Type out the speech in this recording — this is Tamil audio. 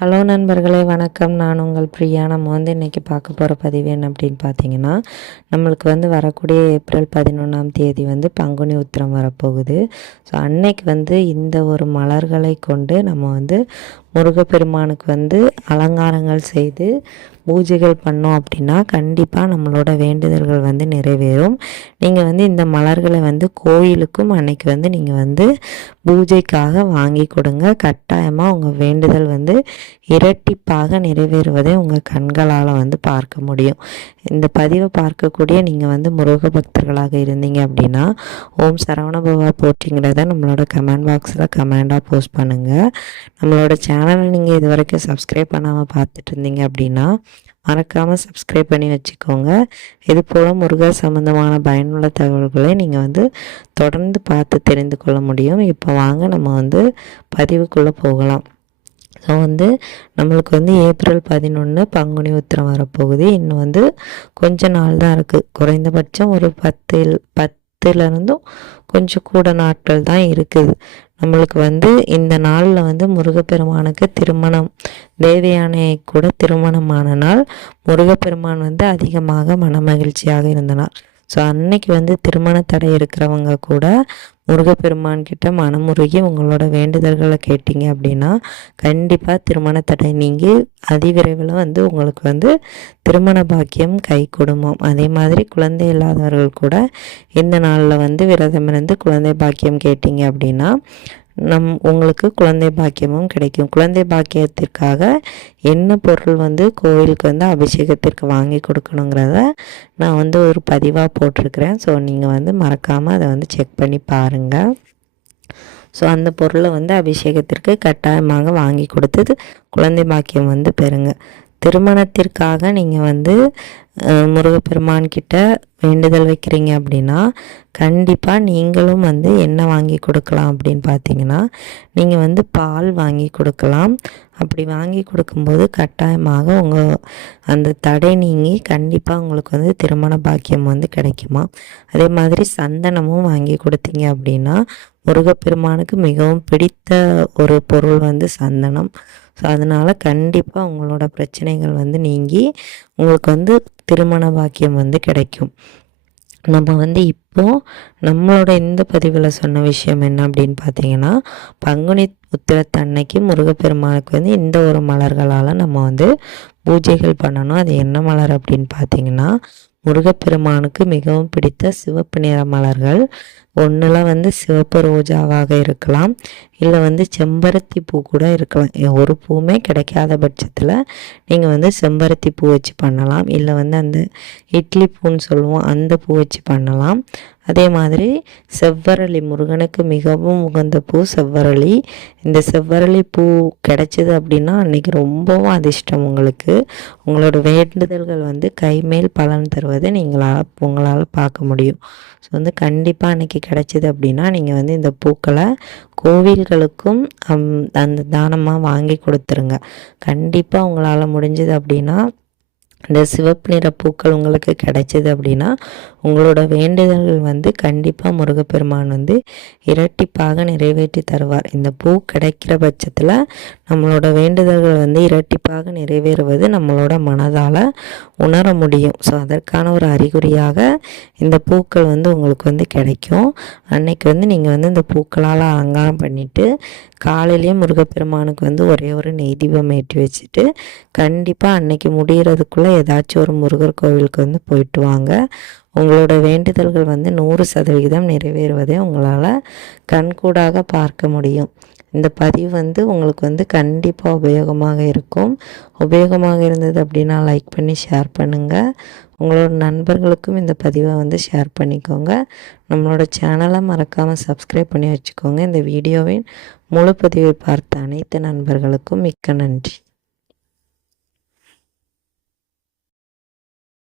ஹலோ நண்பர்களே, வணக்கம். நான் உங்கள் பிரியா. நம்ம இன்றைக்கி பார்க்க போகிற பதிவு என்ன அப்படின்னு பார்த்தீங்கன்னா, நம்மளுக்கு வரக்கூடிய ஏப்ரல் 11ஆம் தேதி பங்குனி உத்திரம் வரப்போகுது. ஸோ அன்னைக்கு இந்த ஒரு மலர்களை கொண்டு நம்ம முருகப்பெருமானுக்கு அலங்காரங்கள் செய்து பூஜைகள் பண்ணோம் அப்படின்னா கண்டிப்பாக நம்மளோட வேண்டுதல்கள் நிறைவேறும். நீங்கள் இந்த மலர்களை கோயிலுக்கும் அன்னைக்கு நீங்கள் பூஜைக்காக வாங்கி கொடுங்க. கட்டாயமாக உங்கள் வேண்டுதல் இரட்டிப்பாக நிறைவேறுவதை உங்கள் கண்களால் பார்க்க முடியும். இந்த பதிவை பார்க்கக்கூடிய நீங்கள் முருக பக்தர்களாக இருந்தீங்க அப்படின்னா ஓம் சரவணபவா போற்றிங்கிறத நம்மளோட கமெண்ட் பாக்ஸில் கமெண்டாக போஸ்ட் பண்ணுங்கள். நம்மளோட சேனலை நீங்கள் இது வரைக்கும் சப்ஸ்கிரைப் பண்ணாமல் பார்த்துட்டு இருந்தீங்க அப்படின்னா மறக்காமல் சப்ஸ்கிரைப் பண்ணி வச்சுக்கோங்க. இது போல் முருகர் சம்மந்தமான பயனுள்ள தகவல்களை நீங்கள் தொடர்ந்து பார்த்து தெரிந்து கொள்ள முடியும். இப்போ வாங்க நம்ம பதிவுக்குள்ளே போகலாம். ஸோ நம்மளுக்கு ஏப்ரல் 11 பங்குனி உத்திரம் வரப்போகுது. இன்னும் கொஞ்ச நாள் தான் இருக்குது. குறைந்தபட்சம் ஒரு 10லேருந்தும் கொஞ்சம் கூட நாட்கள் தான் இருக்குது. நம்மளுக்கு இந்த நாளில் முருகப்பெருமானுக்கு திருமணம், தேவயானை கூட திருமணமான நாள். முருகப்பெருமான் அதிகமாக மனமகிழ்ச்சியாக இருந்த நாள். ஸோ அன்னைக்கு திருமண தடை இருக்கிறவங்க கூட முருகப்பெருமான் கிட்ட மனமுருகி உங்களோட வேண்டுதல்களை கேட்டீங்க அப்படின்னா கண்டிப்பாக திருமண தடை நீங்கி அதிவிரைவில் உங்களுக்கு திருமண பாக்கியம் கை கொடுமோம். அதே மாதிரி குழந்தை இல்லாதவர்கள் கூட இந்த நாளில் விரதம் இருந்து குழந்தை பாக்கியம் கேட்டீங்க அப்படின்னா உங்களுக்கு குழந்தை பாக்கியமும் கிடைக்கும். குழந்தை பாக்கியத்திற்காக என்ன பொருள் கோவிலுக்கு அபிஷேகத்திற்கு வாங்கி கொடுக்கணுங்கிறத நான் ஒரு பதிவாக போட்டிருக்கிறேன். ஸோ நீங்கள் மறக்காமல் அதை செக் பண்ணி பாருங்கள். ஸோ அந்த பொருளை அபிஷேகத்திற்கு கட்டாயமாக வாங்கி கொடுத்தது குழந்தை பாக்கியம் பெறுங்க. திருமணத்திற்காக நீங்கள் முருகப்பெருமான்கிட்ட வேண்டுதல் வைக்கிறீங்க அப்படின்னா கண்டிப்பாக நீங்களும் என்ன வாங்கி கொடுக்கலாம் அப்படின்னு பார்த்தீங்கன்னா நீங்கள் பால் வாங்கி கொடுக்கலாம். அப்படி வாங்கி கொடுக்கும்போது கட்டாயமாக உங்கள் அந்த தடை நீங்கி கண்டிப்பாக உங்களுக்கு திருமண பாக்கியம் கிடைக்குமா. அதே மாதிரி சந்தனமும் வாங்கி கொடுத்தீங்க அப்படின்னா முருகப்பெருமானுக்கு மிகவும் பிடித்த ஒரு பொருள் சந்தனம். ஸோ அதனால் கண்டிப்பாக உங்களோட பிரச்சனைகள் நீங்கி உங்களுக்கு திருமண பாக்கியம் கிடைக்கும். நம்ம இப்போது நம்மளோட இந்த பதிவில் சொன்ன விஷயம் என்ன அப்படின்னு பார்த்தீங்கன்னா பங்குனி உத்திரத்தன்னைக்கு முருகப்பெருமானுக்கு இந்த ஒரு மலர்களால் நம்ம பூஜைகள் பண்ணணும். அது என்ன மலர் அப்படின்னு பார்த்தீங்கன்னா முருகப்பெருமானுக்கு மிகவும் பிடித்த சிவப்பு நிற மலர்கள். ஒன்றில் சிவப்பு ரோஜாவாக இருக்கலாம், இல்லை செம்பருத்தி பூ கூட இருக்கலாம். ஒரு பூவுமே கிடைக்காத பட்சத்தில் நீங்கள் செம்பருத்தி பூ வச்சு பண்ணலாம். இல்லை அந்த இட்லி பூன்னு சொல்லுவோம், அந்த பூ வச்சு பண்ணலாம். அதே மாதிரி செவ்வரளி, முருகனுக்கு மிகவும் உகந்த பூ செவ்வரளி. இந்த செவ்வரளி பூ கிடைச்சிது அப்படின்னா அன்றைக்கி ரொம்பவும் அதிர்ஷ்டம். உங்களோட வேண்டுதல்கள் கைமேல் பலன் தருவதை உங்களால் பார்க்க முடியும். ஸோ கண்டிப்பாக அன்றைக்கி கிடைச்சிது அப்படின்னா நீங்கள் இந்த பூக்களை கோவில்களுக்கும் அந்த தானமாக வாங்கி கொடுத்துருங்க. கண்டிப்பாக உங்களால் முடிஞ்சது அப்படின்னா இந்த சிவப்பு நிற பூக்கள் உங்களுக்கு கிடைச்சிது அப்படின்னா உங்களோட வேண்டுதல்கள் கண்டிப்பாக முருகப்பெருமான் இரட்டிப்பாக நிறைவேற்றி தருவார். இந்த பூ கிடைக்கிற பட்சத்தில் நம்மளோட வேண்டுதல்கள் இரட்டிப்பாக நிறைவேறுவது நம்மளோட மனதால் உணர முடியும். ஸோ அதற்கான ஒரு அறிகுறியாக இந்த பூக்கள் உங்களுக்கு கிடைக்கும். அன்னைக்கு நீங்கள் இந்த பூக்களால் அலங்காரம் பண்ணிவிட்டு காலையிலேயே முருகப்பெருமானுக்கு ஒரே ஒரு நெய் தீபம் ஏற்றி வச்சுட்டு கண்டிப்பாக அன்னைக்கு முடிகிறதுக்குள்ளே ஏதாச்சும் ஒரு முருகர் கோவிலுக்கு போயிட்டு வாங்க. உங்களோட வேண்டுதல்கள் 100% நிறைவேறுவதை உங்களால் கண்கூடாக பார்க்க முடியும். இந்த பதிவு உங்களுக்கு கண்டிப்பாக உபயோகமாக இருக்கும். உபயோகமாக இருந்தது அப்படின்னா லைக் பண்ணி ஷேர் பண்ணுங்கள். உங்களோட நண்பர்களுக்கும் இந்த பதிவை ஷேர் பண்ணிக்கோங்க. நம்மளோட சேனலை மறக்காமல் சப்ஸ்கிரைப் பண்ணி வச்சுக்கோங்க. இந்த வீடியோவின் முழு பதிவை பார்த்த அனைத்து நண்பர்களுக்கும் மிக்க நன்றி.